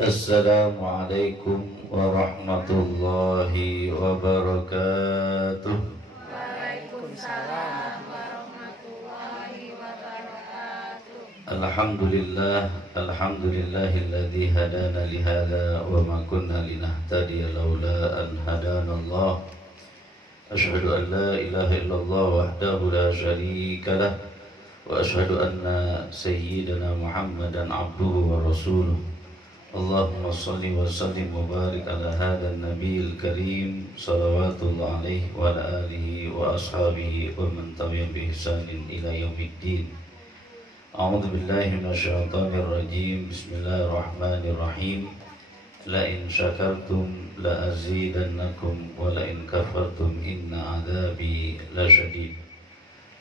Assalamualaikum warahmatullahi wabarakatuh. Waalaikumsalam warahmatullahi wabarakatuh. Alhamdulillahilladzi hadana lihada wa ma kunna linahtadiya laula an hadana Allah. Asyhadu an la ilaha illallah wahdahu la syarika lah wa asyhadu anna sayyidana Muhammadan abduhu wa rasuluh. Allahumma salli wa sallim wa barik ala hadha nabiyil karim salawatullah alaihi wa ala alihi wa ashabihi wa man tabi'ahum bi ihsanin ila yaumiddin. A'udzu billahi minasyaitonir rajim. Bismillahirrahmanirrahim. La in syakartum la azidannakum wa la in kafartum inna adzabi lasyadid.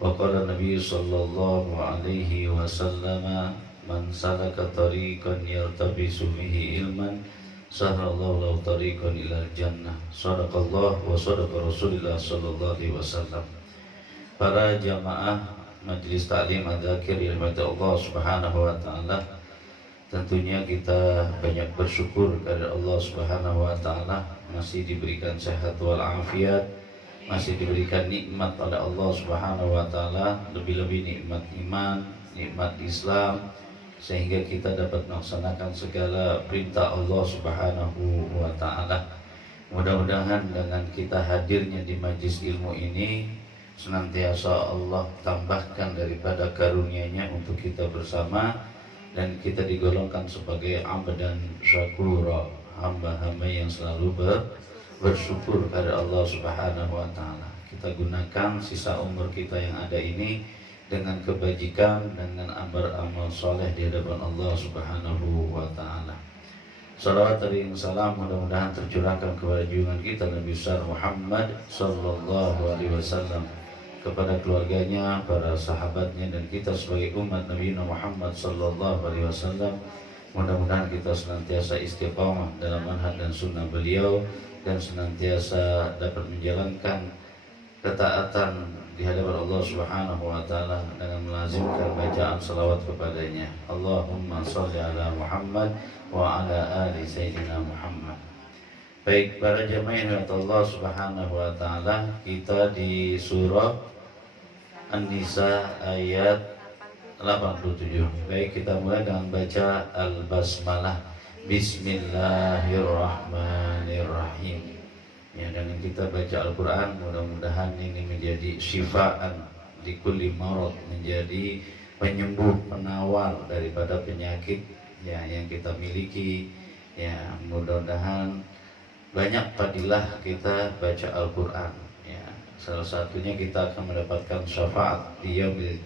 Wa qala Nabi sallallahu alaihi wasallam, man salaka tariqan yartabisu bihi ilman sahalallahu lahu tariqan ilal jannah. Shadaqallah wa shadaqa Rasulullah sallallahu alaihi wasallam. Para jamaah Majelis Ta'lim Adzakir yang dirahmati Allah Subhanahu wa taala, tentunya kita banyak bersyukur kepada Allah Subhanahu wa taala masih diberikan sehat wal afiat, masih diberikan nikmat oleh Allah Subhanahu wa taala, lebih-lebih nikmat iman, nikmat Islam, sehingga kita dapat melaksanakan segala perintah Allah Subhanahu wa taala. Mudah-mudahan dengan kita hadirnya di majlis ilmu ini senantiasa Allah tambahkan daripada karunia-Nya untuk kita bersama, dan kita digolongkan sebagai abdan syakura, hamba-hamba yang selalu bersyukur kepada Allah Subhanahu wa taala. Kita gunakan sisa umur kita yang ada ini dengan kebajikan, dengan amal soleh di hadapan Allah Subhanahu wa taala. Salawat dan salam mudah-mudahan tercurahkan kepada junjungan kita Nabi besar Muhammad sallallahu alaihi wasallam, kepada keluarganya, para sahabatnya, dan kita sebagai umat Nabi Muhammad sallallahu alaihi wasallam. Mudah-mudahan kita senantiasa istiqamah dalam manhaj dan sunnah beliau, dan senantiasa dapat menjalankan ketaatan di hadapan Allah Subhanahu wa taala dengan melazimkan bacaan salawat kepadanya. Allahumma shalli ala Muhammad wa ala ali sayyidina Muhammad. Baik, para jamaah yang Allah Subhanahu wa taala, kita di surah An-Nisa ayat 87. Baik, kita mulai dengan baca Al-Basmalah. Bismillahirrahmanirrahim. Ya, dan kita baca Al-Quran, mudah-mudahan ini menjadi syifaan di kulli marad, menjadi penyembuh, penawar daripada penyakit ya yang kita miliki. Ya, mudah-mudahan banyak fadilah kita baca Al-Quran. Ya, salah satunya kita akan mendapatkan syafaat di yaumil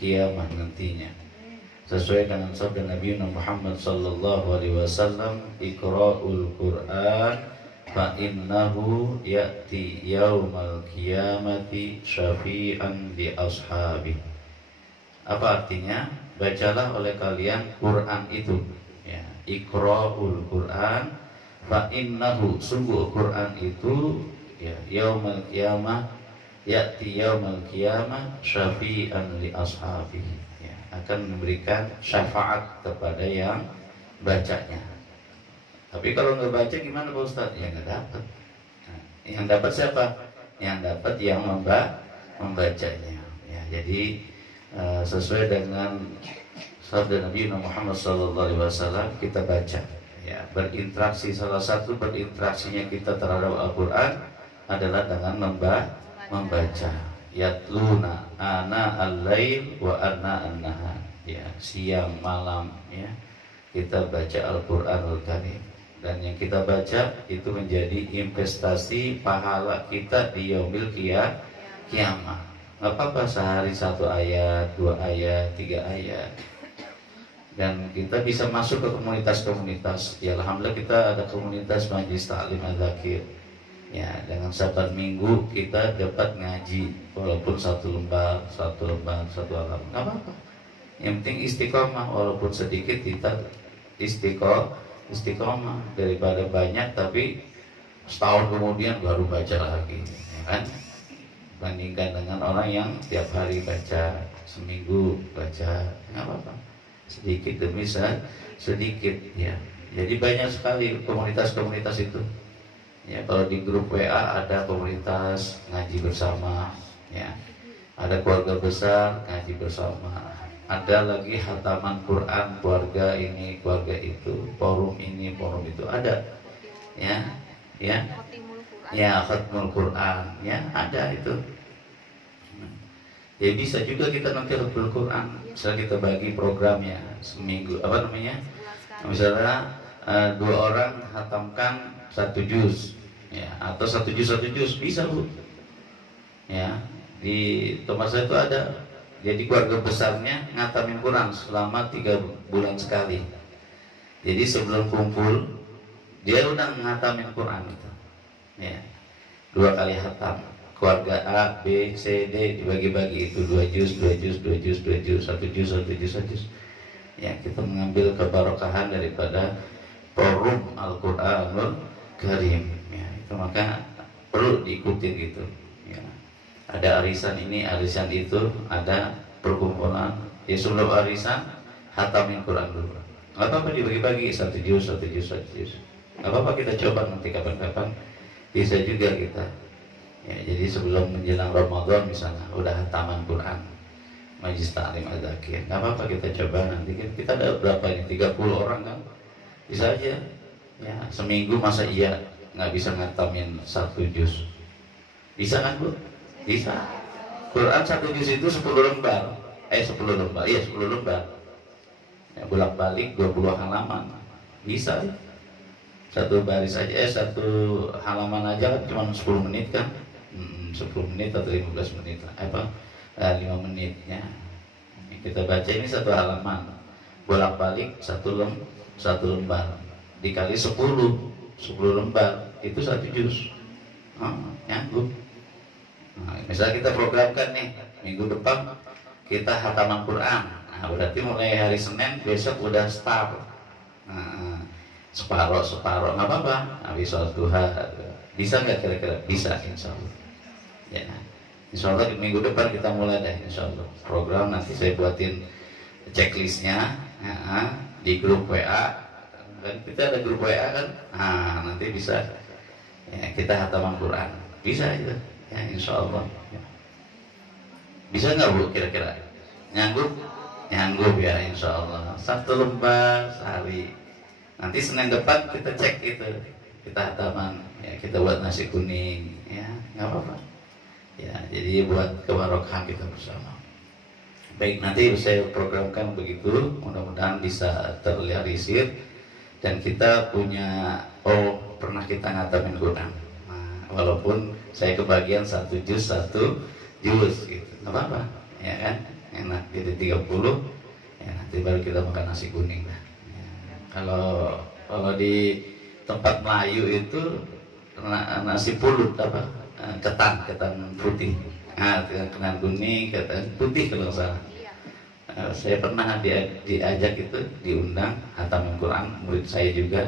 kiamah nantinya. Sesuai dengan sabda Nabi Muhammad sallallahu alaihi wasallam, Iqra'ul Qur'an fa innahu ya'ti yaumal qiyamati syafi'an li ashabi. Apa artinya? Bacalah oleh kalian Quran itu. Ya, Iqra'ul Qur'an fa innahu, sungguh Quran itu ya yaumal qiyamah, ya'ti yaumal qiyamah syafi'an li ashabi, ya, akan memberikan syafaat kepada yang bacanya. Tapi kalau nggak baca gimana Pak Ustaz? Ya nggak dapat. Nah, yang dapat siapa? Yang dapat yang membacanya. Ya, jadi sesuai dengan sabda Nabi Muhammad SAW, kita baca. Ya, berinteraksi, salah satu berinteraksinya kita terhadap Al-Quran adalah dengan membaca. Yatluna ana al-lail wa ana an-nahar. Ya, siang malam ya kita baca Al-Quranul Karim. Dan yang kita baca itu menjadi investasi pahala kita di yaumil kiamah. Gak apa-apa sehari 1 ayat, 2 ayat, 3 ayat. Dan kita bisa masuk ke komunitas-komunitas. Ya, alhamdulillah kita ada komunitas Majelis Ta'lim Adzakir. Ya, dengan Sabtu Minggu kita dapat ngaji, walaupun 1 lembar, 1 halaman, gak apa-apa. Yang penting istiqomah, walaupun sedikit kita istiqomah daripada banyak tapi setahun kemudian baru baca lagi, ya kan? Bandingkan dengan orang yang tiap hari baca, seminggu baca, nggak apa-apa, sedikit demi sedikit ya. Jadi banyak sekali komunitas-komunitas itu. Ya, kalau di grup WA ada komunitas ngaji bersama, ya. Ada keluarga besar ngaji bersama. Ada lagi hataman Quran keluarga ini, keluarga itu, forum ini, forum itu ada. Ya, ya. Ya, khatmul Quran, ya, ada itu. Ya bisa juga kita nanti khatmul Quran. Misalnya kita bagi programnya seminggu, apa namanya? Misalnya 2 orang hatamkan 1 juz, ya, atau 1 juz bisa Bu. Ya, di tempat saya itu ada. Jadi keluarga besarnya ngatamin Quran selama 3 bulan sekali. Jadi sebelum kumpul dia udah ngatamin Quran itu. Ya, 2 kali hatam. Keluarga A, B, C, D dibagi-bagi itu 2 juz, 1 juz. Ya, kita mengambil keberkahan daripada forum Al-Qur'anul Karim. Ya, itu maka perlu diikuti gitu. Ya. Ada arisan ini, arisan itu, ada perkumpulan. Ya, sebelum arisan hatamin Quran dulu. Gak apa-apa dibagi-bagi 1 juz. Gak apa-apa, kita coba nanti kapan-kapan bisa juga kita. Ya, jadi sebelum menjelang Ramadan misalnya udah hataman Quran, majlis ta'lim adzakir, nggak apa-apa kita coba nanti. Kita ada berapa ini, 30 orang kan, bisa aja. Ya, seminggu masa iya nggak bisa ngatamin 1 juz? Bisa kan Bu? Bisa. Quran 1 juz itu 10 lembar. 10 lembar, iya 10 lembar. Ya, bolak-balik 20 halaman. Bisa. Satu baris aja, 1 halaman aja kan cuma 10 menit kan. 10 menit atau 15 menit lah. 5 menit ya. Kita baca ini 1 halaman. Bolak-balik 1 lembar. Dikali 10 lembar itu 1 juz. Nyanggup. Nah, misalnya kita programkan nih minggu depan kita hataman Quran. Nah, berarti mulai hari Senin besok udah start. Nah, separoh nggak apa-apa. Habis sholat duha bisa nggak kira-kira? Bisa, insya Allah. Ya, insya Allah di minggu depan kita mulai deh, insya Allah. Program nanti saya buatin checklistnya ya, di grup WA. Kan kita ada grup WA kan? Nah, nanti bisa ya, kita hataman Quran. Bisa itu, ya insya Allah. Ya. Bisa nggak Bu kira-kira? Nyanggup ya insya Allah. 1 lembar sehari. Nanti Senin depan kita cek itu, kita hataman, ya kita buat nasi kuning, ya nggak apa-apa. Ya, jadi buat kebarokahan kita bersama. Baik, nanti saya programkan begitu, mudah-mudahan bisa terrealisir dan kita punya pernah kita ngatamin Quran. Nah, walaupun saya kebagian 1 juz gitu, nggak apa-apa, ya kan? Enak, jadi 30, ya nanti baru kita makan nasi kuning lah. Kalau di tempat Melayu itu nasi pulut ketan putih, ketan kuning, ketan putih kalau salah. Saya pernah diajak itu, diundang hataman Quran, murid saya juga.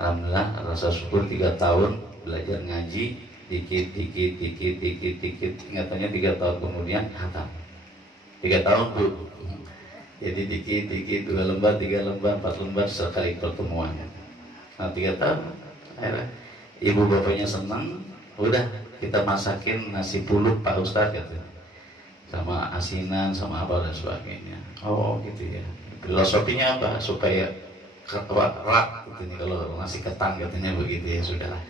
Alhamdulillah, rasa syukur 3 tahun belajar ngaji, dikit, ingatannya 3 tahun kemudian hatam. 3 tahun Bu. Jadi dikit, 2 lembar, 3 lembar, 4 lembar sekali pertemuan. Nah 3 tahun, akhirnya ibu bapaknya senang, udah kita masakin nasi pulut Pak Ustadz katanya, sama asinan, sama apa dan sebagainya. Oh gitu ya. Filosofinya apa? Supaya rak gitu nih, kalau nasi ketan katanya begitu ya, sudahlah.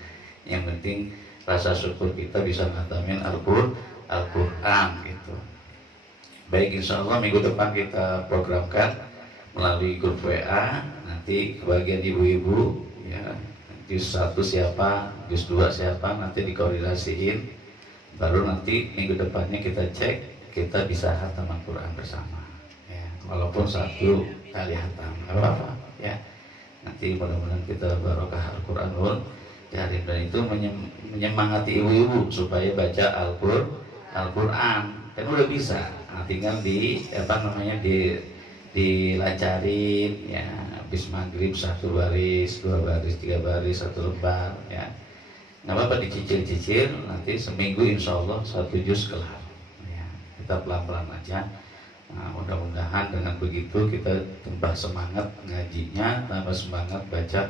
Yang penting rasa syukur kita bisa ngatamin Al-Quran gitu. Baik, insya Allah minggu depan kita programkan melalui grup WA. Nanti kebagian ibu-ibu ya, juz 1 siapa, juz 2 siapa, nanti dikoordinasiin. Baru nanti minggu depannya kita cek, kita bisa hataman Quran bersama ya, walaupun 1 kali hatam, nggak apa-apa ya. Nanti mudah-mudahan kita barokah Al-Quranul Karim, dan itu menyemangati ibu-ibu supaya baca Al-Quran. Kan udah bisa. Nah, tinggal dilancarin ya, habis maghrib 1 baris, 2 baris, 3 baris, 1 lembar ya. Nggak apa-apa, dicicil-cicil, nanti seminggu insya Allah 1 juz kelar ya. Kita pelan-pelan aja Nah, mudah-mudahan dengan begitu kita tambah semangat ngajinya, tambah semangat baca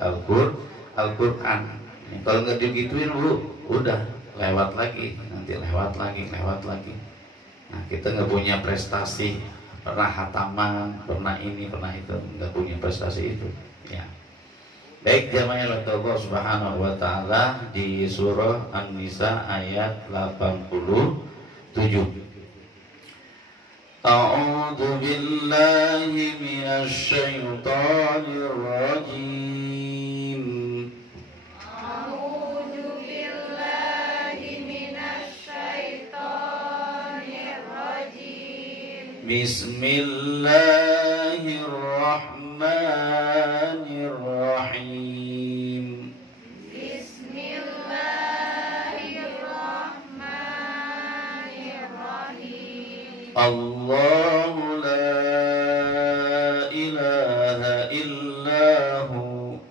Al-Quran. Kalau nggak digituin Bu, udah lewat lagi, nanti lewat lagi. Nah, kita nggak punya prestasi, pernah hataman, pernah ini, pernah itu, nggak punya prestasi itu. Ya. Baik, jamaah Allah Subhanahu wa taala di surah An-Nisa ayat 87. A'udzu billahi minasy syaithanir rajim. A'udzu billahi minasy syaithanir rajim. Bismillahirrahmanirrahim. Bismillahirrahmanirrahim. Allahu la ilaha illahu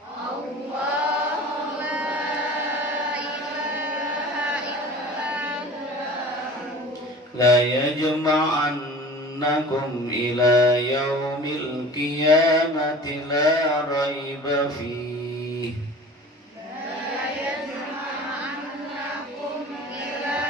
Allahu la ilaha illallah. la yajma'annakum ila yaumil qiyamati la raiba fihi. La yajma'annakum ila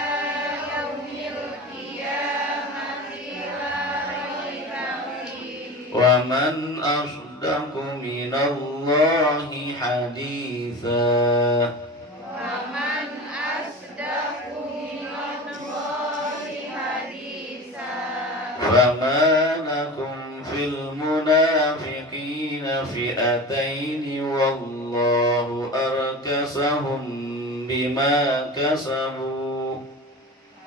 yaumil qiyamati la raiba fihi. Wa man asdaqu minallahi haditha. Wa man asdaqu minallahi haditsa. Fama lakum fil munafiqina fi'ataini wallahu arkasahum bima kasabu.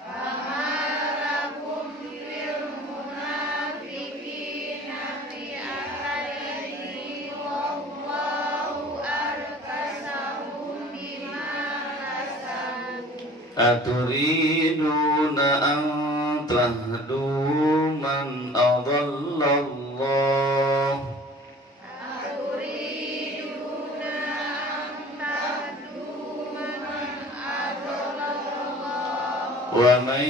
Fama lakum fil munafiqina fi'ataini wallahu arkasahum bima kasabu. Aturiduna an tahdu man adallallah. Aturiduna an tahdu man adallallah. Wa man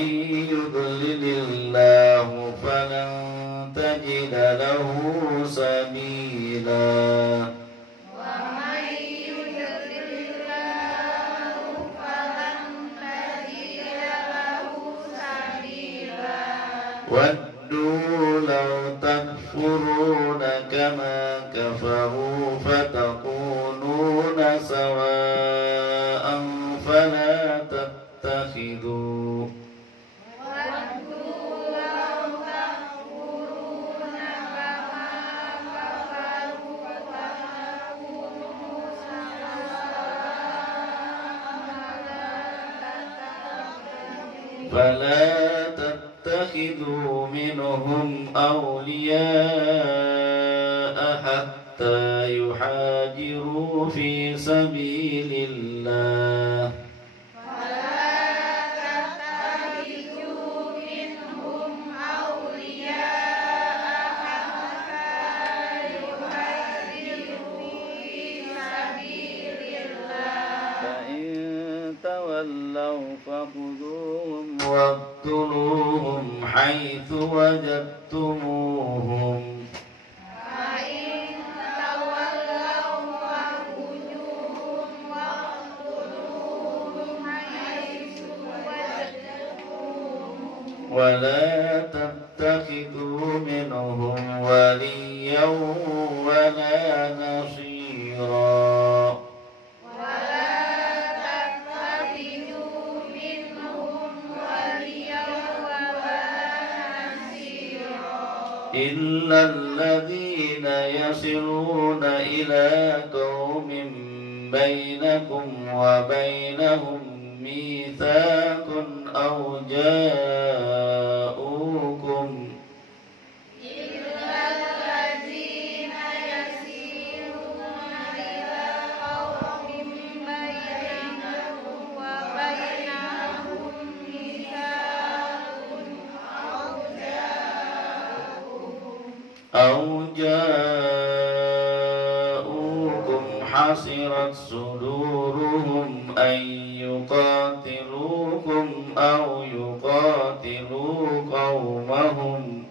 yudlilillahu falan tajida lahu sabila. Wa may yudlilillahu falan tajida lahu sabila. Waddu law takfuruna kama kafaru fatakununa sawa'an fala tattakhidhu. Waddu law takfuruna kama kafaru fatakunu sawa'an فلا تتخذوا منهم أولياء حتى يحاجروا في سبيل الله. فلا تتخذوا منهم أولياء حتى يهاجروا في سبيل الله. فإن تولوا فخذوهم واقتلوهم حيث وجدتموهم. فإن تولوا فخذوهم واقتلوهم حيث وجدتموهم. ولا تتخذوا منهم وليا ولا نصيرا. ولا تتخذوا منهم وليا ولا نصيرا. إلا الذين يصلون إلى قوم بينكم وبينهم ميثاق أو جاءوكم إلا الذين يسيرون إلى قوم بينكم وبينهم ميثاق أو جاءوكم حصرت صدورهم أن يقاتلوكم أو يقاتلوا قومهم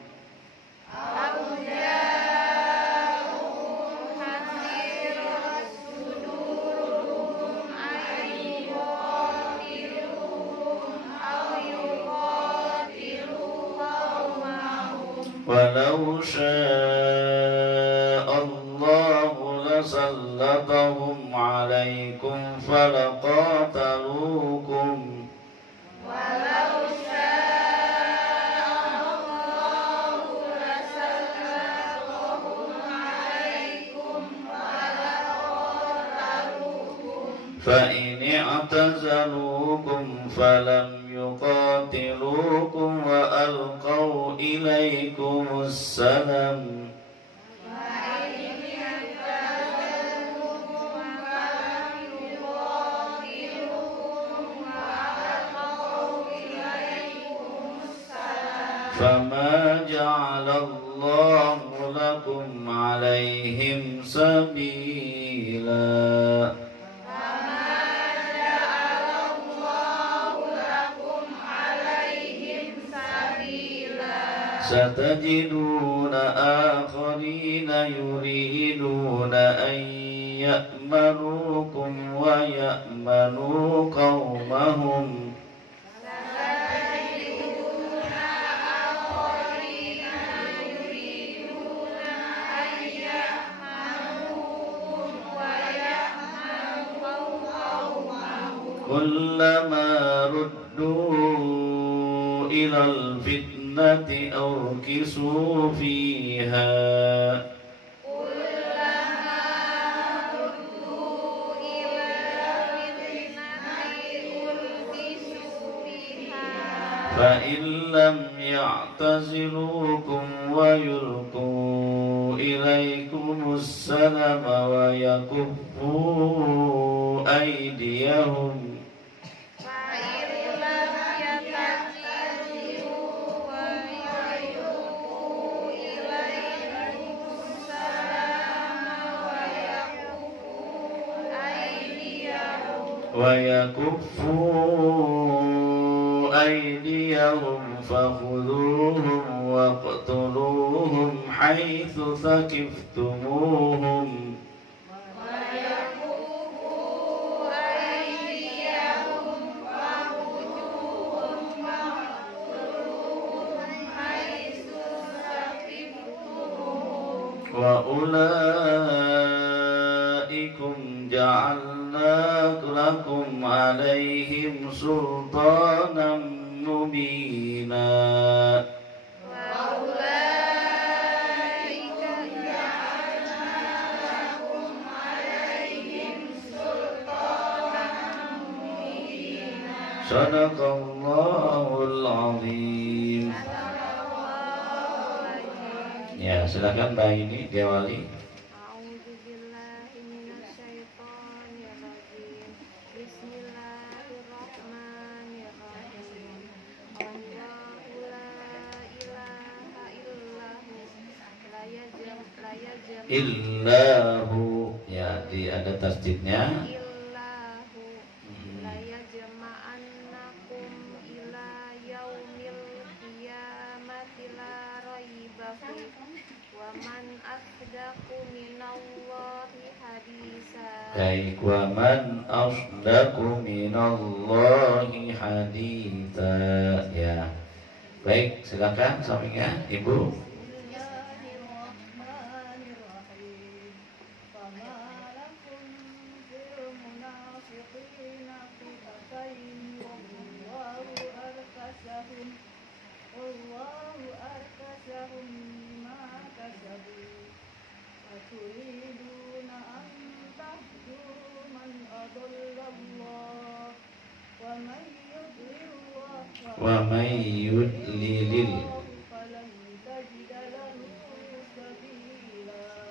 ولو شاء الله لسلطهم عليكم فلقاتلوكم ولو شاء الله لسلطهم عليكم فلقاتلوكم فإن اعتزلوكم فلم يقاتلوكم وألقوا إليكم السلم فما جعل الله لكم عليهم سبيلا ستجدون آخرين يريدون أن يأمنوكم ويأمنوا قومهم كلما ردوا إلى الفتنة أركسوا فيها فإن لم يعتزلوكم ويلقوا إليكم السلم ويكفوا أيديهم فخذوهم واقتلوهم حيث ثقفتموهم وأولئكم جعلنا لكم عليهم سلطانا مبينا Sadaqallahul azim. Ya, silakan Mbak ini diawali. Illahu, ya, ada tasdidnya. Baik, wa man asdaqu minallahi haditha. Ya. Baik, silakan sampingnya Ibu.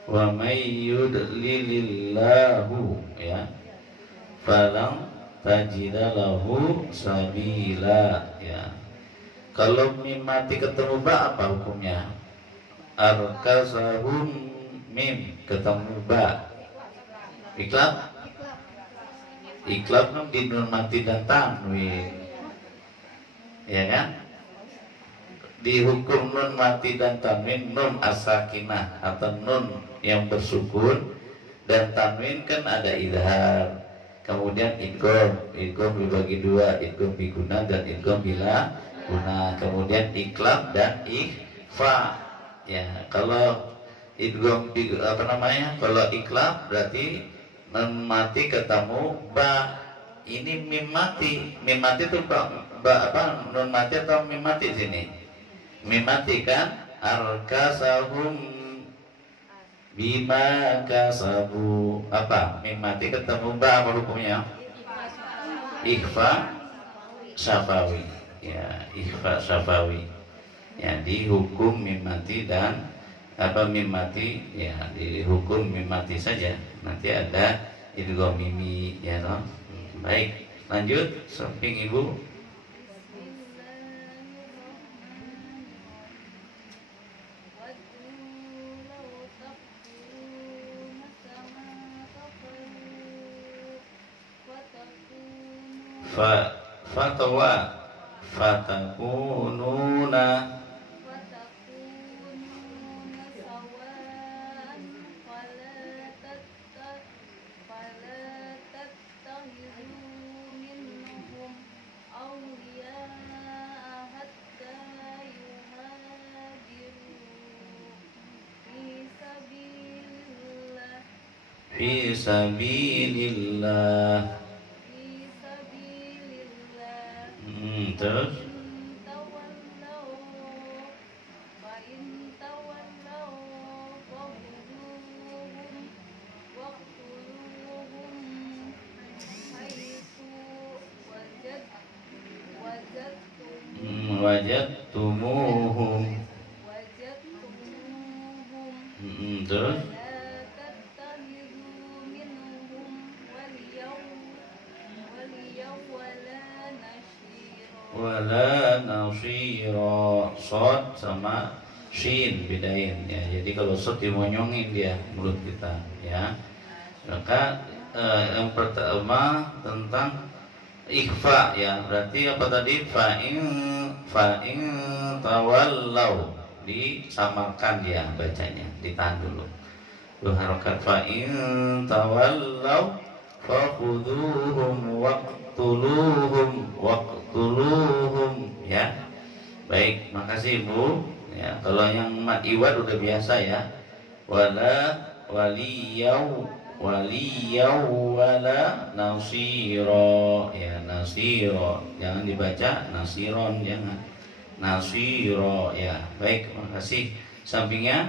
Wa may yudlilillahu, ya, falam tajida lahu sabila, ya. Kalau mim mati ketemu ba apa hukumnya? Arkasahum mim ketemu ba. Iklab kan di nun mati dan tanwin, ya kan? Dihukum nun mati dan tanwin, nun as-sakinah atau nun yang bersukun, dan tanwin kan ada idhar, kemudian idgham dibagi dua, idgham biguna dan idgham bila guna, kemudian iklab dan ikhfa. Ya, kalau idgham apa namanya? Kalau iklab berarti nun mati ketemu ba. Ini mim mati. Mim mati itu apa? Nun mati atau mim mati sini? Mim mati kan? Arkasahum bima kasabu. Apa? Mim mati ketemu ba, apa hukumnya? Ikhfa syafawi. Ya, ikhfa syafawi. Ya, dihukum mim mati dan apa mim mati, ya dihukum mim mati saja. Nanti ada idgham mimi, ya toh. Baik, lanjut samping ibu. Fatwa fatakununa fi sabilillah. Terus wajadtumuhum. Terus wala nasira, sod sama shin bedain ya. Jadi kalau sod dimonyongin dia mulut kita ya. Maka yang pertama tentang ikhfa ya, berarti apa tadi? Fa'in tawallau, disamarkan dia bacanya, ditahan dulu. Dua harokat fa'in tawallau fakhuduhum waqtuluhum ya. Baik, makasih Ibu. Ya, kalau yang mat iwad udah biasa ya. Wala waliyau wala nasiro ya, nasiro jangan dibaca nasiron, jangan nasiro ya. Baik, makasih. Sampingnya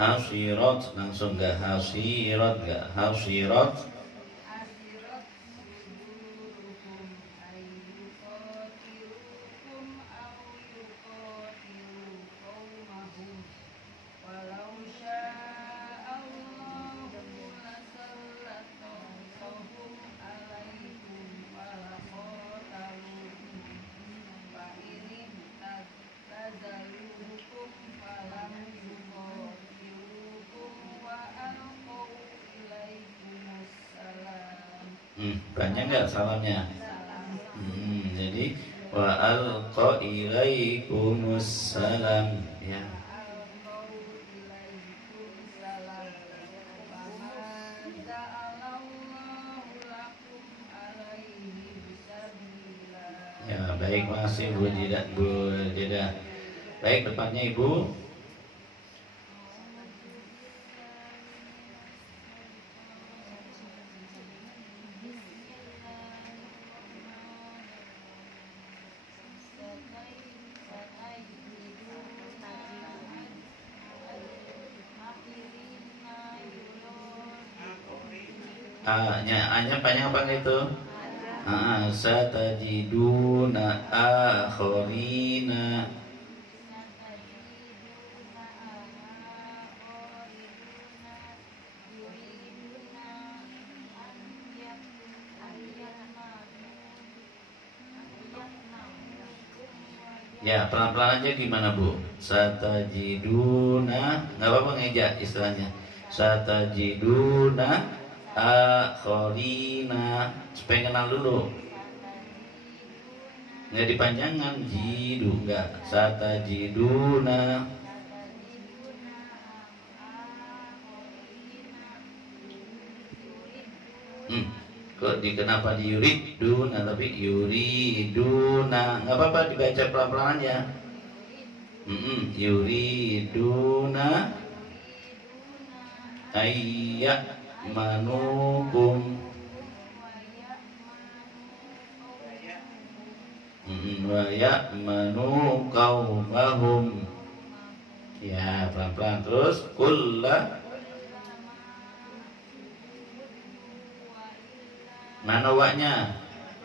hasirat, langsung gak hasirat, gak hasirat. Banyak nggak salamnya? Jadi wa alqa ilaikumus salam ya. Ya, baik, makasih Bu Dida. Baik, depannya Ibu. A-nya panjang apa itu? Satajiduna akhirina. Ya, pelan-pelan aja gimana Bu? Satajiduna, nggak apa-apa ngeja istilahnya. Satajiduna akharina, supaya kenal dulu. Nggak dipanjangan, jidu nggak. Satajiduna. Kok kenapa di yuriduna tapi yuriduna, nggak apa-apa dibaca pelan-pelan aja. Yuriduna ayyak manukum wa ya'manu qaumahum. Ya, pelan-pelan terus kullah. Mana waknya?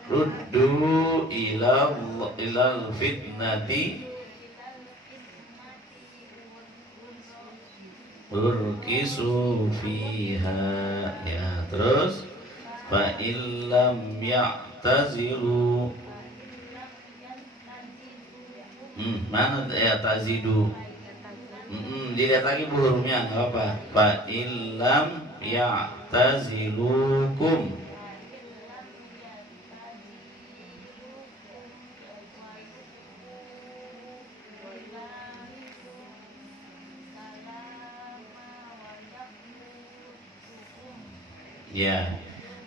Ruddu ilal fitnati urkisu fiha. Ya, terus fa illam ya'tazilu. Mana ya tazidu? Dilihat lagi bu hurufnya, nggak apa. Fa illam ya'tazilukum. Ya,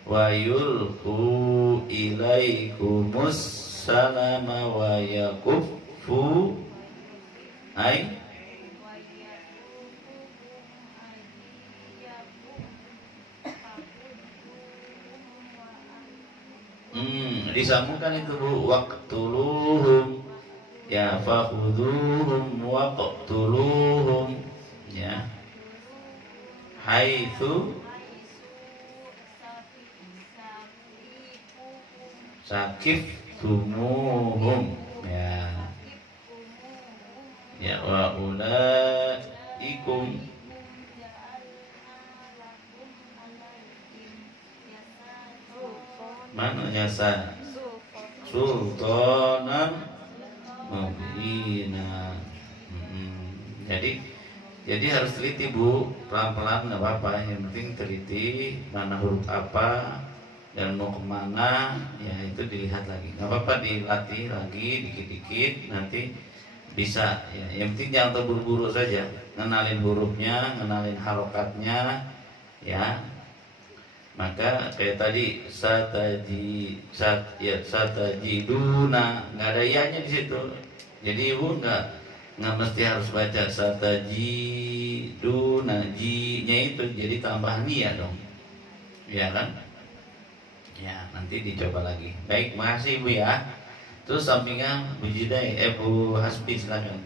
wa yulqu ilaikumus salama wa yakuffu ay disambungkan itu bu, waqtuluhum. Ya, fakhudhuhum waqtuluhum. Ya, haitsu sakif tumuhum. Ya, ya wa ulaikum. Mana nyasa sultanan mubina. Jadi harus teliti bu, pelan-pelan nggak apa-apa, yang penting teliti mana huruf apa dan mau kemana, ya itu dilihat lagi, nggak apa-apa, dilatih lagi dikit-dikit, nanti bisa ya. Yang penting jangan terburu-buru saja, ngenalin hurufnya, ngenalin harokatnya, ya. Maka kayak tadi satajiduna, nggak ada ianya di situ, jadi ibu nggak mesti harus baca satajiduna, ji-nya itu jadi tambahan ya dong, ya kan? Ya, nanti dicoba lagi. Baik, makasih Ibu ya. Terus sampingnya Bu Jidai, Bu Hasbi silakan.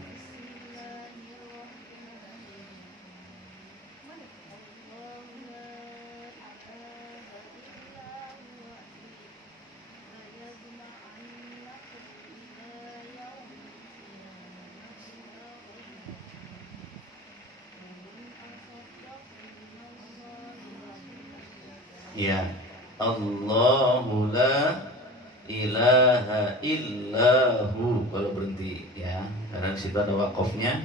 Ya, Allahu la ilaha illahu, kalau berhenti ya, karena di situ ada wakofnya.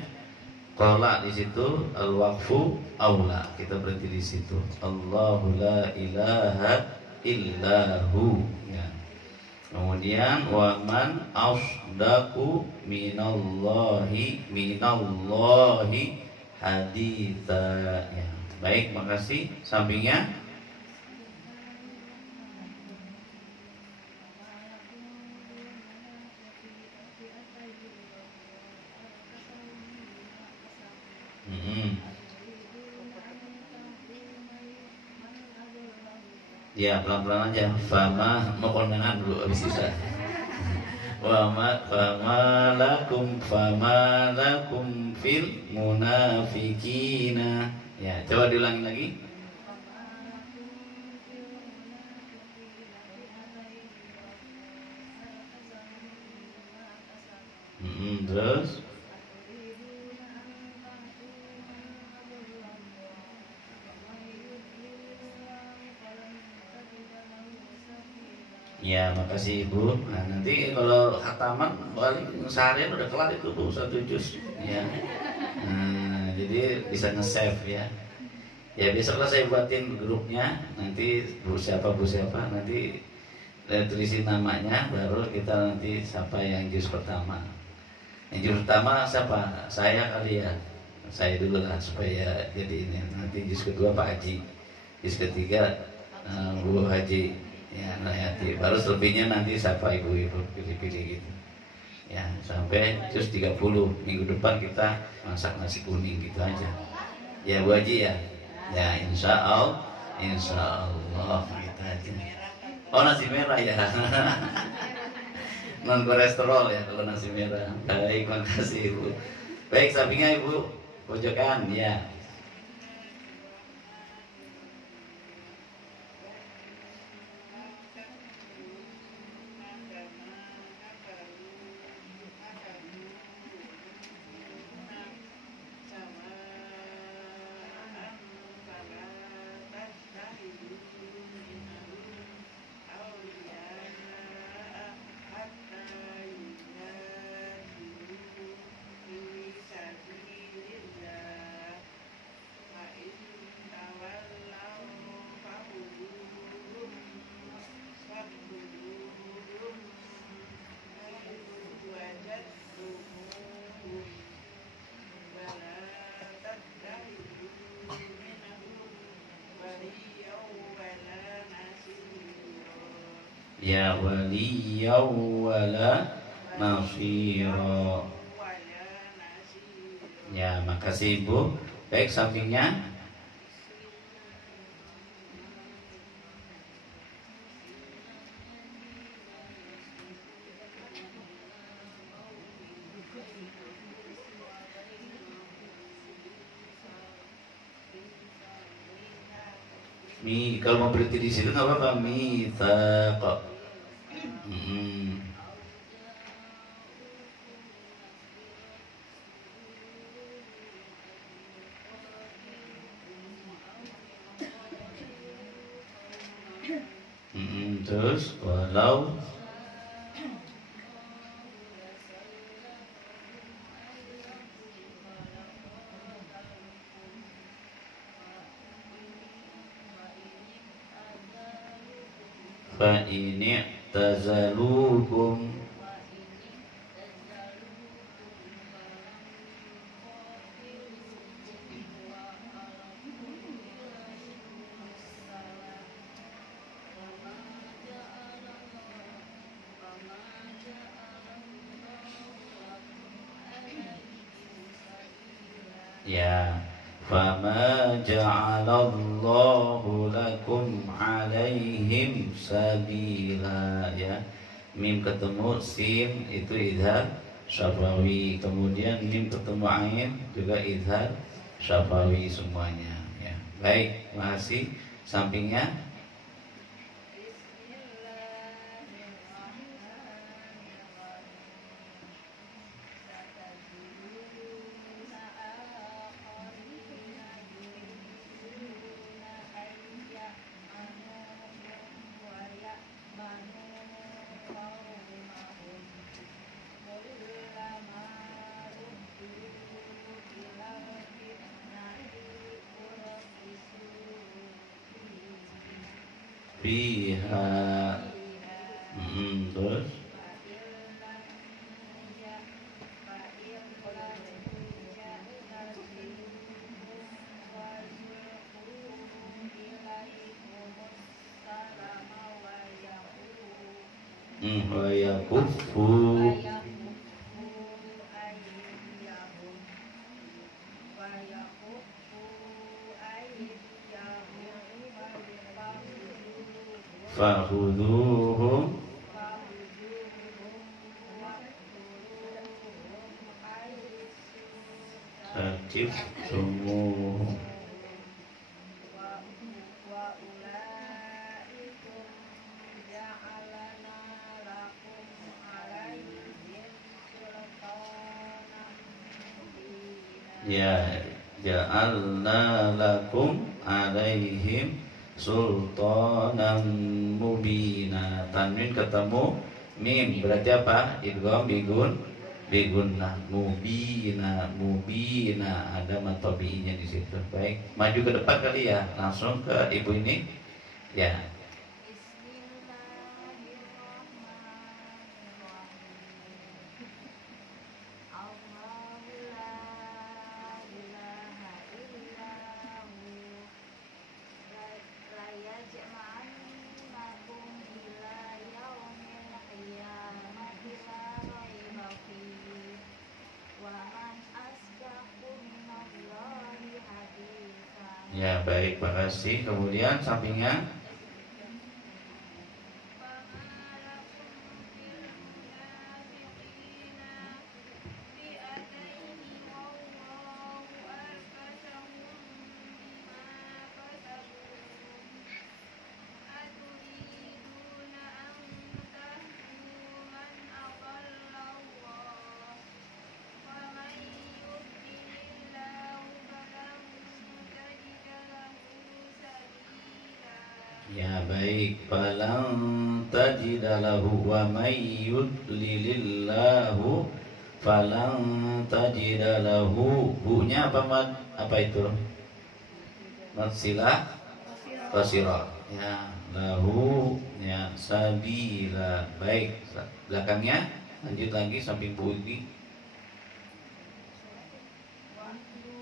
Qala di situ al-waqfu aula, kita berhenti di situ. Allahu la ilaha illahu ya. Kemudian wa man asdaqu minallahi haditha ya. Baik, makasih. Sampingnya ya, pelan-pelan aja. Fama, mau kondangan dulu habis sisa. Fama lakum fil munafikina. Ya, coba diulangi lagi. Terus Ya, makasih Ibu. Nah, nanti kalau khataman paling seharian udah kelar itu Bu, 1 juz ya. Nah, jadi bisa nge-save ya. Ya besok lah saya buatin grupnya. Nanti Bu siapa nanti tulisin namanya, baru kita nanti siapa yang juz pertama. Yang juz pertama siapa? Saya kali ya. Saya dulu lah supaya jadi ini. Nanti juz kedua Pak Haji, juz ketiga Bu Haji, ya Nayati. Baru selebihnya nanti siapa ibu-ibu pilih-pilih gitu. Ya sampai juz 30 minggu depan kita masak nasi kuning gitu aja. Ya Bu Haji ya. Ya insya Allah gitu aja. Oh nasi merah ya. Non kolesterol ya kalau nasi merah. Baik, makasih Ibu. Baik, sampingnya Ibu, pojokan ya. Ya waliya wala nasira. Ya makasih Ibu. Baik, sampingnya. Kalau mau berhenti di situ nggak apa-apa. Kok. Terus walau fa ini tazalukum ya fama ja'alallahu lakum alaihim sabila ya. Mim ketemu sin itu idhar syafawi, kemudian mim ketemu ain juga idhar syafawi semuanya ya. Baik, makasih. Sampingnya fiha terus wa yakuffu fahuduhum aktif sumuh. Ya ja'alna lakum alaihim sultanan mubina. Tanwin ketemu mim, berarti apa? Idgham bigunnah. Mubina ada matobinya di situ. Baik, maju ke depan kali ya, langsung ke ibu ini ya. Ya baik, makasih. Kemudian sampingnya ya baik, falang tajidalahu wa may yudlilillahu falang tajidalahu. Bu-nya apa mad? Apa itu? Mad silah qasira. Ya, lahu ya sabila. Baik, belakangnya lanjut lagi samping bu ini.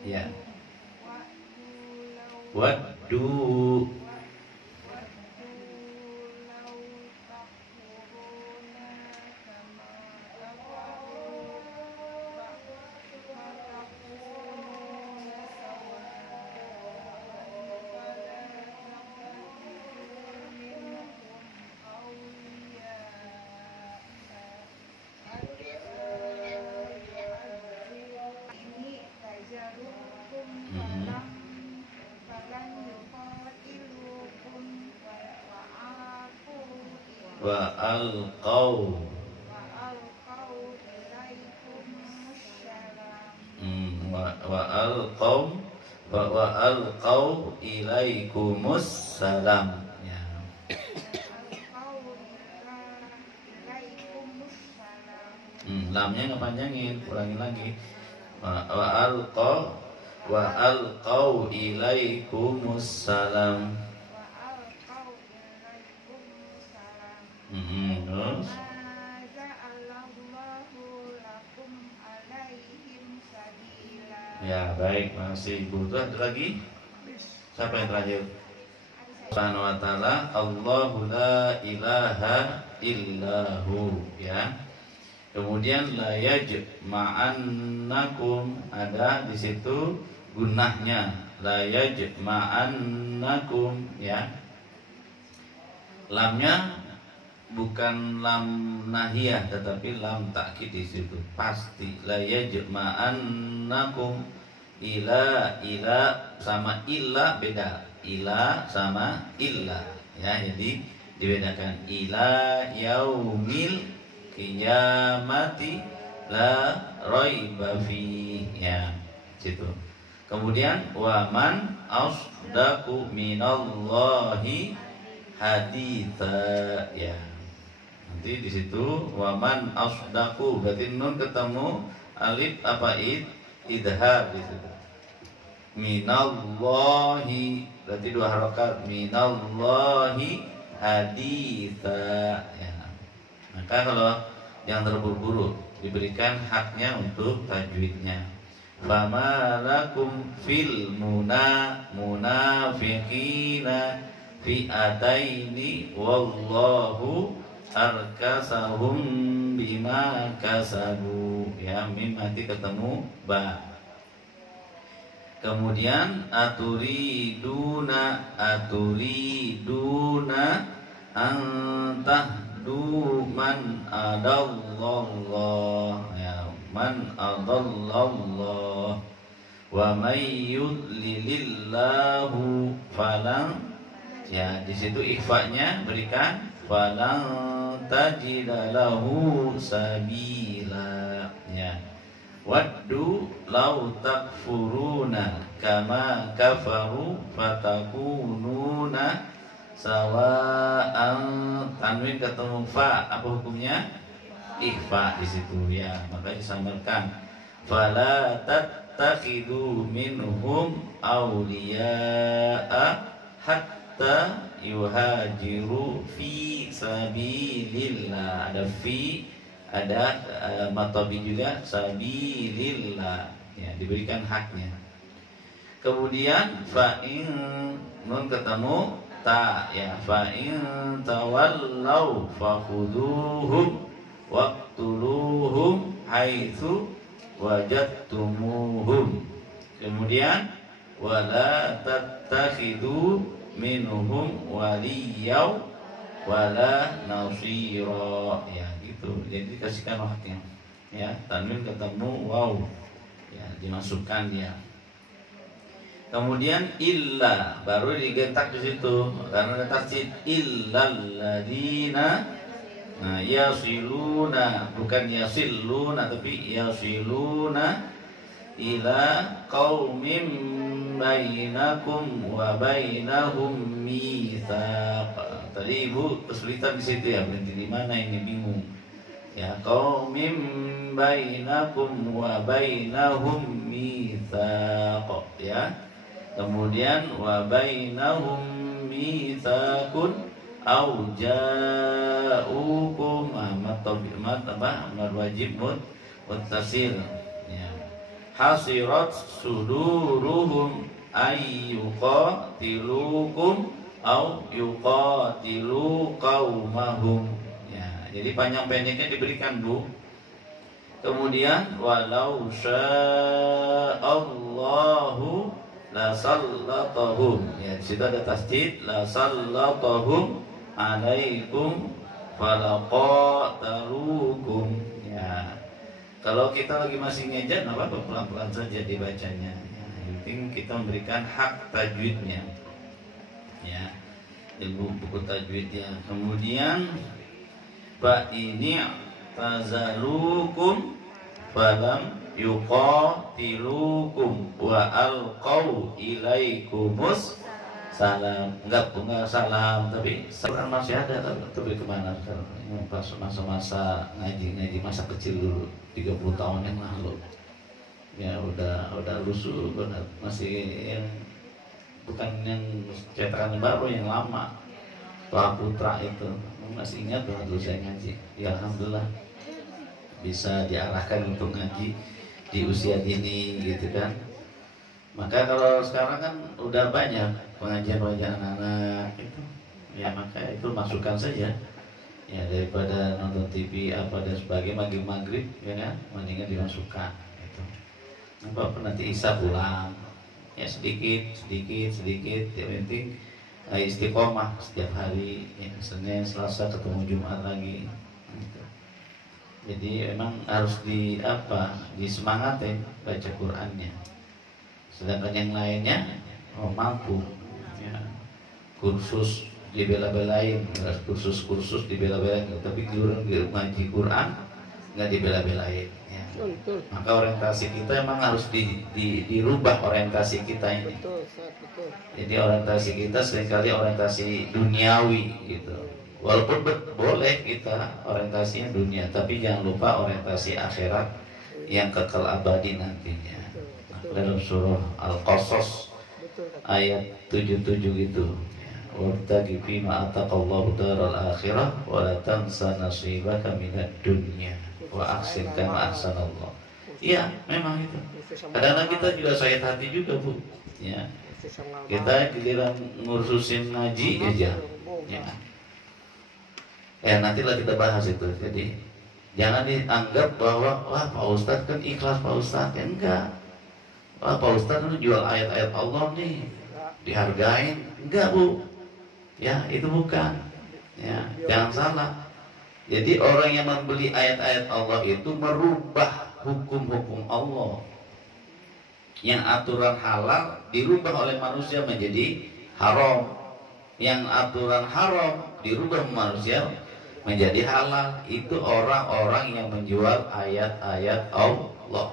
Ya. Waddu wa alqau wa alqau ilaikumus salam. Ya. Lamnya ngepanjangin, ulangi lagi. Wa alqau ilaikumus salam. Terus ya baik, masih ibu. Terus ada lagi? Siapa yang terakhir? Subhanahu wa ta'ala, Allahu la ilaha illahu. Ya. Kemudian la yajma'annakum, ada di situ gunahnya, la yajma'annakum. Ya. Lamnya bukan lam nahiyah tetapi lam takkid di situ. Pasti la yajma'annakum ila sama illa beda. Ila sama illa ya, jadi dibedakan. Ila yaumil qiyamati la raiba fi ya situ. Kemudian waman asdaqu minallahi haditha ya. Nanti di situ waman asdaqu, berarti nun ketemu alif apa idhar di situ. Minallahi berarti dua harokat, minallahi haditha ya. Maka kalau yang terburu-buru diberikan haknya untuk tajwidnya. Fama lakum fil munafiqina fi'ataini wallahu arkasahum bima kasabu ya. Mim nanti ketemu ba. Kemudian aturiduna antahdu man adallallah ya, man adallallah wa may yudlilillahu falang ya. Di situ ikhfa'nya berikan falang tajidalahu sabila ya. Waddu lau takfuruna kama kafaru fatakununa sawa'an. Tanwin ketemu fa, apa hukumnya? Ikhfa di situ ya, maka disamarkan. Fala tattakhidu minhum awliya'a hatta yuhajiru fi sabilillah. Ada fi, ada matobi juga, sabilillah ya, diberikan haknya. Kemudian fa'in, nun ketemu ta ya, fa'in tawallau fakhuduhum waqtuluhum haitsu wajadtumuhum. Kemudian wala tattakhidu minhum waliyaw wala nasira ya gitu. Jadi kasihkan waktunya ya, tanwin ketemu waw ya, dimasukkan dia. Kemudian illa baru digetak di situ karena ada tasdid illalladzina. Nah, yasiluna bukan yasiluna tapi yasiluna ila qaumin bainakum wa bainahum mitsaq. Tadi Ibu kesulitan di situ ya, berarti di mana ini bingung. Ya, qaumin bainakum wa bainahum mitsaq ya. Kemudian wa bainahum mitsaqun au ja'ukum mad wajib muttasil ya. Hasirat suduruhum ayyuqatilukum au yuqatilu qaumahum ya. Jadi panjang pendeknya diberikan Bu. Kemudian walau sya'allahu la sallatahum ya, di situ ada tasdid la sallatahum alaikum falaqatalukum ya. Kalau kita lagi masih ngejar apa pelan-pelan saja dibacanya ya. Yang penting kita memberikan hak tajwidnya ya, ilmu buku tajwidnya. Kemudian fa ini tazalukum falam yuqatilukum wa alqau ilaikumus salam. Enggak salam tapi salam masih ada, tapi kemana sekarang? Pas masa-masa ngaji masa kecil dulu 30 tahun yang lalu ya, udah lusuh benar, masih yang bukan yang cetakan baru, yang lama Toha Putra itu masih ingat dulu saya ngaji ya. Alhamdulillah bisa diarahkan untuk ngaji di usia dini gitu kan. Maka kalau sekarang kan udah banyak pengajian-pengajian anak-anak itu ya, maka itu masukkan saja ya, daripada nonton TV apa dan sebagainya maghrib ya kan, mendingan dimasukkan itu. Apa nanti Isya pulang ya, sedikit yang penting istiqomah setiap hari ya, Senin Selasa ketemu Jumat lagi gitu. Jadi memang harus disemangatin baca Qur'annya. Sedangkan yang lainnya mampu ya, kursus dibela-belain, kursus dibela-belain, tapi ngaji Quran nggak dibela-belain ya. Maka orientasi kita memang harus dirubah orientasi kita ini. Jadi orientasi kita seringkali orientasi duniawi gitu. Walaupun boleh kita orientasinya dunia, tapi jangan lupa orientasi akhirat yang kekal abadi nantinya. Dalam surah Al-Qasas ayat 77 gitu. Wabtaghi fima ataqallahu daral akhirah wa la tansa nasibaka minad dunya wa ahsin kama ahsanallah. Iya, memang itu. Kadang-kadang kita juga sakit hati juga, Bu. Ya. Kita giliran ngurusin ngaji aja. Ya. Nantilah kita bahas itu. Jadi jangan dianggap bahwa wah Pak Ustadz kan ikhlas Pak Ustadz. Ya enggak. Wah Pak Ustadz itu jual ayat-ayat Allah nih, dihargain. Enggak Bu. Ya itu bukan. Ya jangan salah. Jadi orang yang membeli ayat-ayat Allah itu merubah hukum-hukum Allah. Yang aturan halal dirubah oleh manusia menjadi haram. Yang aturan haram dirubah manusia menjadi halal. Itu orang-orang yang menjual ayat-ayat Allah.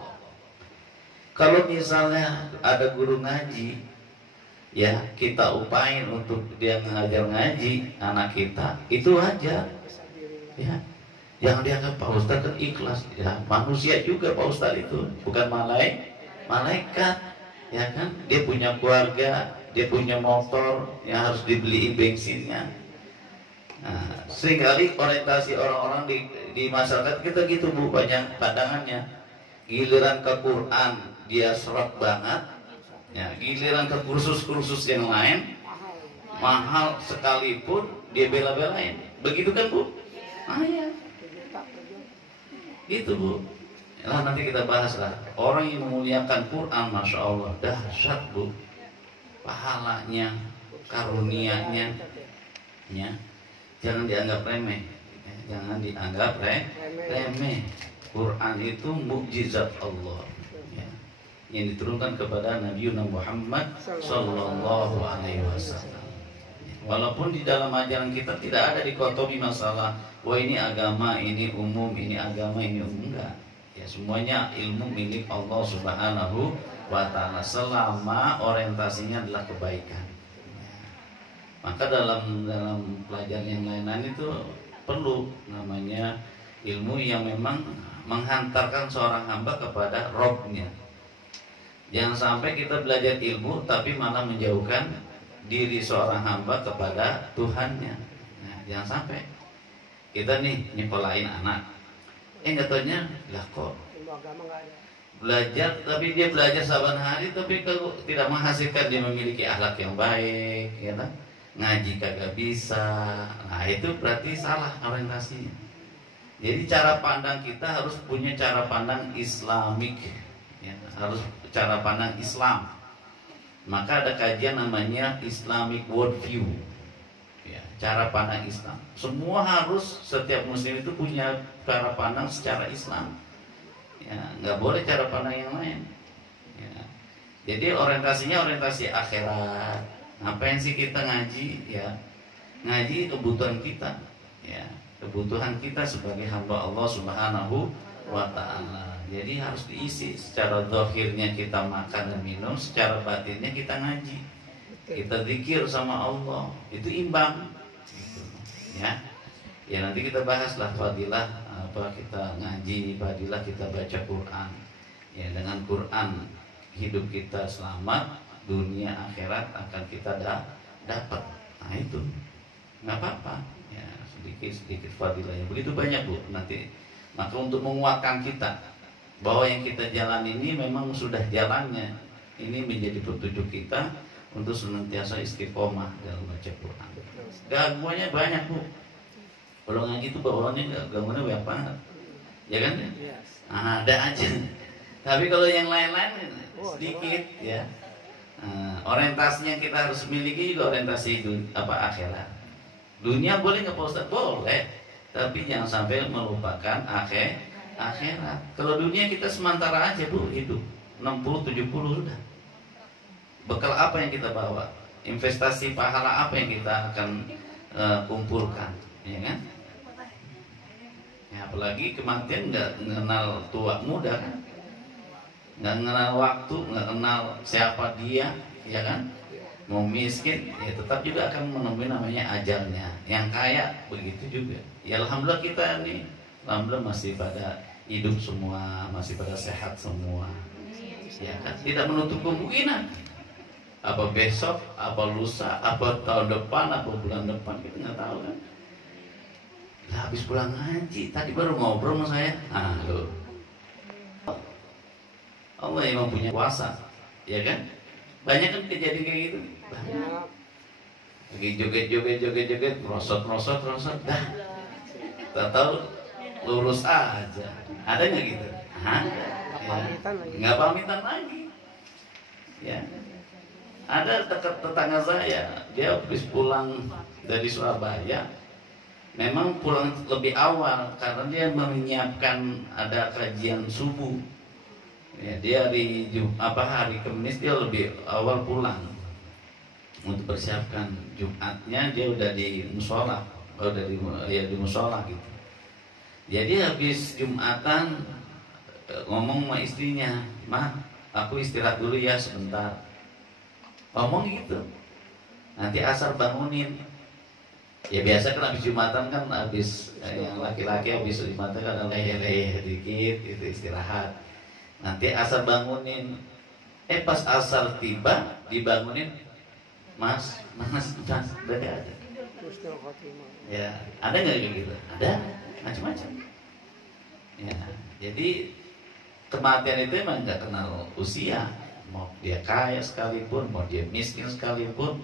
Kalau misalnya ada guru ngaji, ya kita upain untuk dia ngajar ngaji anak kita, itu aja. Ya, yang dianggap Pak Ustadz kan ikhlas, ya manusia juga Pak Ustadz itu, bukan malaikat, ya kan? Dia punya keluarga, dia punya motor yang harus dibeliin bensinnya. Nah, seringkali orientasi orang-orang di masyarakat kita gitu Bu, banyak pandangannya. Giliran ke Quran dia serak banget, ya giliran ke kursus-kursus yang lain mahal sekalipun dia bela-belain. Begitu kan Bu? Ya gitu Bu. Nah, nanti kita bahas lah. Orang yang memuliakan Quran, Masya Allah, dahsyat Bu, pahalanya, karunianya, ya. Jangan dianggap remeh, jangan dianggap remeh. Quran itu mukjizat Allah, ya, yang diturunkan kepada Nabi Muhammad Sallallahu Alaihi Wasallam. Walaupun di dalam ajaran kita tidak ada dikotomi masalah, wah ini agama, ini umum, ini agama, ini umum, enggak. Ya semuanya ilmu milik Allah Subhanahu wa Ta'ala selama orientasinya adalah kebaikan. Maka dalam pelajaran yang lain-lain itu perlu namanya ilmu yang memang menghantarkan seorang hamba kepada Robnya. Jangan sampai kita belajar ilmu tapi malah menjauhkan diri seorang hamba kepada Tuhannya. Nah, jangan sampai kita nih nyekolahin anak, nggak taunya lah kok belajar, tapi dia belajar saban hari tapi kalau tidak menghasilkan dia memiliki akhlak yang baik, ya kan? Ngaji kagak bisa, nah itu berarti salah orientasinya. Jadi cara pandang kita harus punya cara pandang Islamik, ya, harus cara pandang Islam. Maka ada kajian namanya Islamic Worldview, ya, cara pandang Islam. Semua harus, setiap muslim itu punya cara pandang secara Islam, ya, nggak boleh cara pandang yang lain, ya. Jadi orientasinya orientasi akhirat. Ngapain sih kita ngaji? Ya, ngaji kebutuhan kita, ya, kebutuhan kita sebagai hamba Allah Subhanahu wa Ta'ala. Jadi harus diisi. Secara zahirnya kita makan dan minum, secara batinnya kita ngaji, kita zikir sama Allah, itu imbang gitu. Ya, ya nanti kita bahaslah fadilah apa kita ngaji, fadilah kita baca Quran. Ya, dengan Quran hidup kita selamat, dunia akhirat akan kita dapat. Nah itu nggak apa-apa, ya, sedikit fadilahnya begitu banyak Bu nanti. Maka untuk menguatkan kita bahwa yang kita jalan ini memang sudah jalannya, ini menjadi petunjuk kita untuk senantiasa istiqomah dalam baca Quran. Gangguannya banyak Bu. Kalau ngaji itu bawaannya gangguannya banyak banget, ya kan? Nah, ada aja. Tapi kalau yang lain-lain sedikit, ya. Orientasinya kita harus miliki juga orientasi akhirat. Dunia boleh nggak Pak Ustaz? Boleh, tapi jangan sampai melupakan akhirat. Kalau dunia kita sementara aja Bu, hidup 60-70 sudah. Bekal apa yang kita bawa? Investasi pahala apa yang kita akan kumpulkan, ya kan? Ya, apalagi kematian nggak mengenal tua muda kan? Nggak kenal waktu, nggak kenal siapa dia, ya kan? Mau miskin, ya tetap juga akan menemui namanya ajalnya. Yang kaya begitu juga. Ya alhamdulillah kita nih, alhamdulillah masih pada hidup semua, masih pada sehat semua, ya kan? Tidak menutup kemungkinan. Apa besok, apa lusa, apa tahun depan, apa bulan depan, kita nggak tahu kan? Lah habis pulang ngaji, tadi baru ngobrol sama saya. Ah loh, Allah yang punya kuasa, ya kan? Banyak kan kejadian kayak gitu. Lagi joget, merosot, dah. Tak tahu lurus aja. Ada nggak gitu? Hah? Ya. Nggak pamitan lagi. Ya. Ada tetangga saya, dia habis pulang dari Surabaya. Memang pulang lebih awal karena dia menyiapkan ada kajian subuh. Ya, dia hari hari Kamis dia lebih awal pulang untuk persiapkan Jumatnya. Dia udah di musola, di musola gitu. Jadi habis Jumatan ngomong sama istrinya, "Ma, aku istirahat dulu ya sebentar. Ngomong gitu. Nanti asar bangunin. Ya biasa kan habis Jumatan kan habis yang laki-laki habis Jumatan kan leyeh-leyeh dikit gitu istirahat. Nanti asar bangunin. Pas asar tiba dibangunin, Mas, udah gak ada. Ya, ada nggak kayak gitu? Ada, macam-macam. Ya, jadi kematian itu emang nggak kenal usia. Mau dia kaya sekalipun, mau dia miskin sekalipun,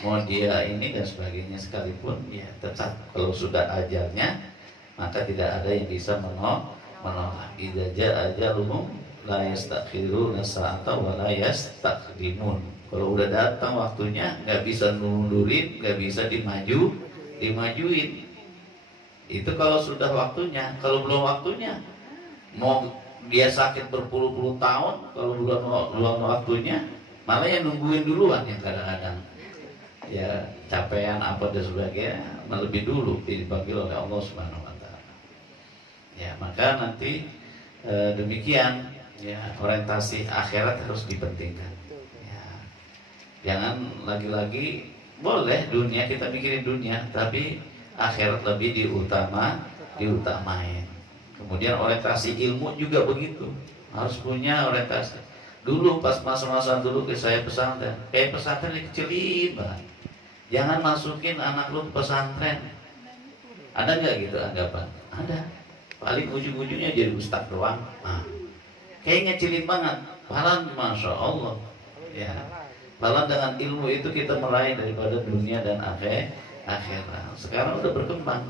mau dia ini dan sebagainya sekalipun, ya tetap kalau sudah ajalnya, maka tidak ada yang bisa menolak. Idza jaa ajaluhum la yastakhiruna sa'ata wa la yastaqdimun. Kalau udah datang waktunya, nggak bisa nundurin, nggak bisa dimajuin. Itu kalau sudah waktunya. Kalau belum waktunya, mau dia sakit berpuluh-puluh tahun, kalau belum waktunya, malah yang nungguin duluan yang kadang-kadang ya capaian apa dan sebagainya lebih dulu dipanggil oleh Allah Subhanahu wa taala. Ya, maka nanti demikian ya, orientasi akhirat harus dipentingkan. Ya. Jangan lagi-lagi boleh dunia, kita mikirin dunia, tapi akhirat lebih diutamain. Kemudian orientasi ilmu juga begitu, harus punya orientasi. Dulu pas masa-masa dulu saya pesantren, kayak pesantren dikecilin banget. Jangan masukin anak lu ke pesantren. Ada nggak gitu anggapan? Ada. Paling ujung-ujungnya jadi ustaz doang. Nah, kayak ngecilin banget. Padahal masya Allah, ya. Padahal dengan ilmu itu kita meraih daripada dunia dan akhirat. Sekarang udah berkembang.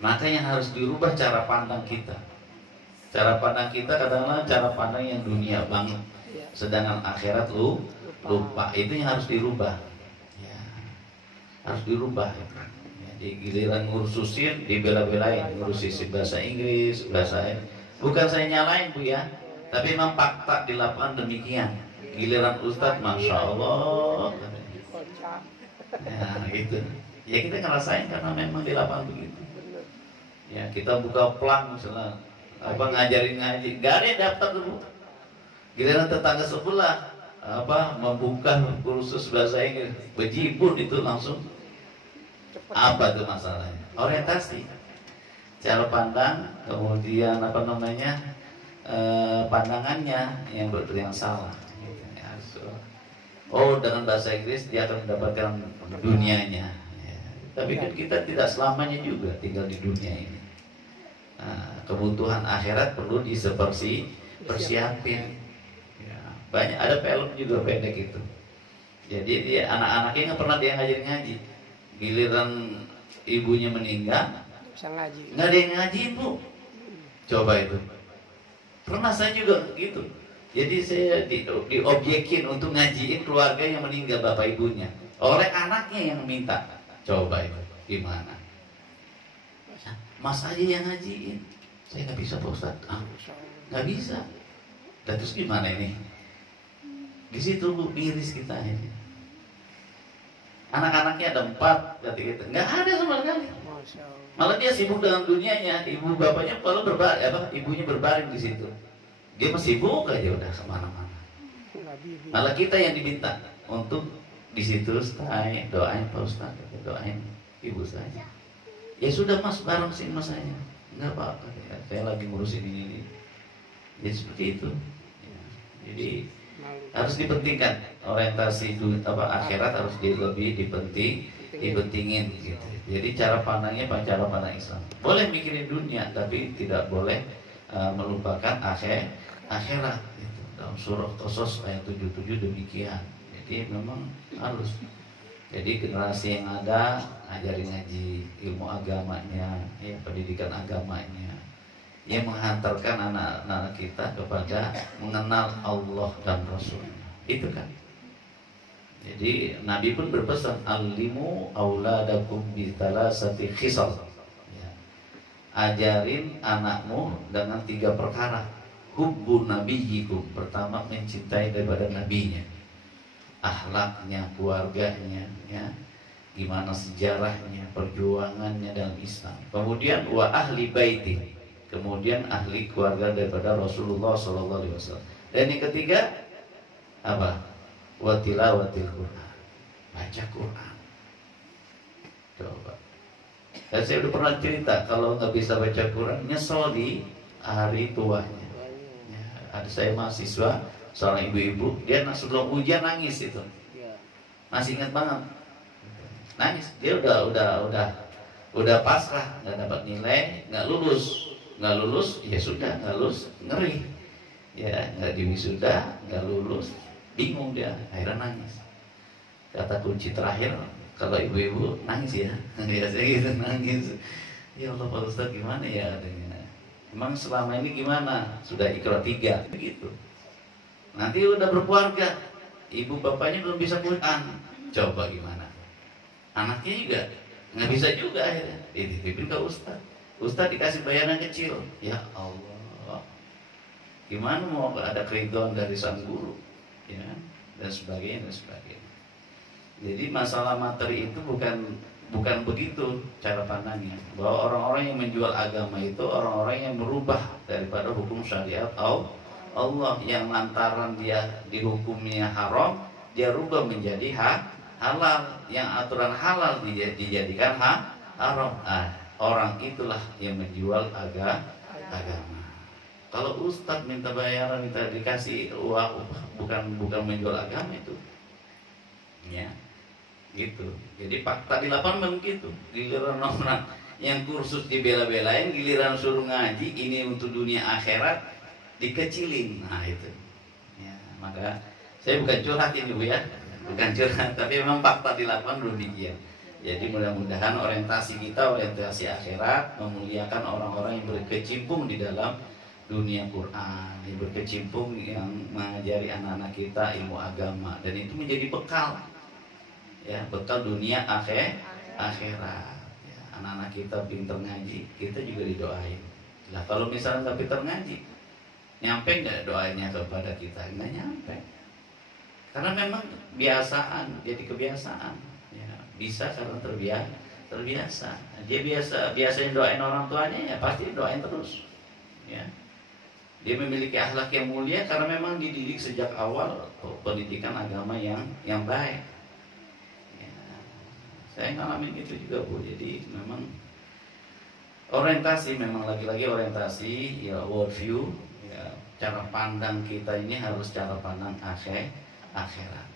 Maka yang harus dirubah cara pandang kita. Cara pandang kita kadang-kadang cara pandang yang dunia banget. Sedangkan akhirat lupa. Itu yang harus dirubah. Ya. Harus dirubah. Ya, di giliran ngurusin dibela-belain, ngurusin bahasa Inggris, bahasa bukan saya nyalain Bu ya, tapi memang fakta di lapangan demikian. Giliran Ustadz, masya Allah. Ya gitu. Ya kita ngerasain karena memang di lapangan begitu. Ya kita buka plang misalnya ngajarin ngaji, gak ada yang daftar dulu. Giliran tetangga sebelah membuka kursus bahasa Inggris, bejibun itu langsung. Apa tuh masalahnya? Orientasi, cara pandang, kemudian pandangannya yang salah. Oh, dengan bahasa Inggris dia akan mendapatkan dunianya. Ya. Tapi kan kita tidak selamanya juga tinggal di dunia ini. Nah, kebutuhan akhirat perlu persiapin. Ya, banyak ada film juga pendek itu. Jadi dia anak-anaknya nggak pernah dia ngajarin ngaji. Giliran ibunya meninggal, nggak ada yang ngaji Bu. Coba itu. Pernah saya juga gitu. Jadi saya diobjekin untuk ngajiin keluarga yang meninggal bapak ibunya oleh anaknya yang minta. Coba itu gimana? Mas aja yang ngajiin. Saya nggak bisa Pak Ustadz. Nggak bisa. Dan terus gimana ini? Di situ Bu miris kita ini. Anak-anaknya ada 4 kata kita. Nggak ada sama sekali. Malah dia sibuk dengan dunianya. Ibu bapaknya kalau ibunya berbaring di situ. Dia masih sibuk aja udah kemana-mana. Malah kita yang diminta untuk di situ stay, doain Pak Ustadz, doain ibu saya. Ya sudah Mas, bareng sini Mas saya. Enggak apa-apa, saya lagi ngurusin ini. Jadi seperti itu. Ya, jadi harus dipentingkan orientasi akhirat harus lebih dipentingin gitu. Jadi cara pandangnya cara pandang Islam. Boleh mikirin dunia tapi tidak boleh melupakan akhirat gitu. Dalam surah Qasas ayat 77 demikian. Jadi memang harus. Jadi generasi yang ada ajarin ngaji, ilmu agamanya, ya pendidikan agamanya, yang menghantarkan anak-anak kita kepada mengenal Allah dan Rasulnya. Itu kan. Jadi Nabi pun berpesan, alimu auladakum bitalasati khisal. Ya. Ajarin anakmu dengan 3 perkara. Hubbu nabiyyikum, pertama mencintai daripada nabinya. Akhlaknya, keluarganya, ya, gimana sejarahnya, perjuangannya dalam Islam. Kemudian wa ahli baiti, kemudian ahli keluarga daripada Rasulullah SAW. Dan yang ketiga apa? Watilawatil Quran, baca Quran. Coba. Dan saya udah pernah cerita kalau nggak bisa baca Quran nyesel di hari tuanya. Ya, ada saya mahasiswa, seorang ibu-ibu, dia sebelum ujian nangis itu, masih ingat banget, nangis. Dia udah pasrah, nggak dapat nilai, nggak lulus, ya sudah nggak lulus, ngeri, ya nggak diwisuda, nggak lulus, bingung dia, akhirnya nangis. Kata kunci terakhir, kalau ibu-ibu nangis ya, biasanya gitu nangis. Ya Allah Pak Ustadz gimana ya adanya? Emang selama ini gimana? Sudah Iqra 3 begitu. Nanti udah berkeluarga, ibu bapaknya belum bisa Quran, coba gimana? Anaknya juga nggak bisa juga, akhirnya dititipin ke Ustadz. Ustadz dikasih bayaran kecil, ya Allah, gimana mau ada keridhaan dari sang guru, ya, dan sebagainya dan sebagainya. Jadi masalah materi itu bukan begitu cara pandangnya. Bahwa orang-orang yang menjual agama itu orang-orang yang merubah daripada hukum syariat Allah, yang lantaran dia dihukumnya haram, dia rubah menjadi halal, yang aturan halal dijadikan haram. Orang itulah yang menjual agama. Kalau ustadz minta bayaran, minta dikasih uang, bukan menjual agama itu, ya. Gitu. Jadi fakta di lapangan begitu. Giliran orang yang kursus dibela-belain, giliran suruh ngaji ini untuk dunia akhirat dikecilin. Nah itu. Ya, maka saya bukan curhat ini Bu ya, bukan curhat, tapi memang fakta di lapangan demikian. Jadi mudah-mudahan orientasi kita orientasi akhirat, memuliakan orang-orang yang berkecimpung di dalam dunia Quran, yang berkecimpung yang mengajari anak-anak kita ilmu agama, dan itu menjadi bekal. Ya, bekal dunia akhirat. Ya, anak-anak kita pinter ngaji, kita juga didoain. Lah kalau misalnya nggak pinter ngaji, nyampe nggak doanya kepada kita? Nggak nyampe. Karena memang biasaan, jadi kebiasaan. Ya, bisa karena terbiasa. Dia biasanya doain orang tuanya, ya pasti doain terus. Ya. Dia memiliki akhlak yang mulia karena memang dididik sejak awal pendidikan agama yang baik. Saya ngalamin itu juga Bu. Jadi memang orientasi, memang lagi-lagi orientasi, ya world view, ya cara pandang kita ini harus cara pandang akhirat.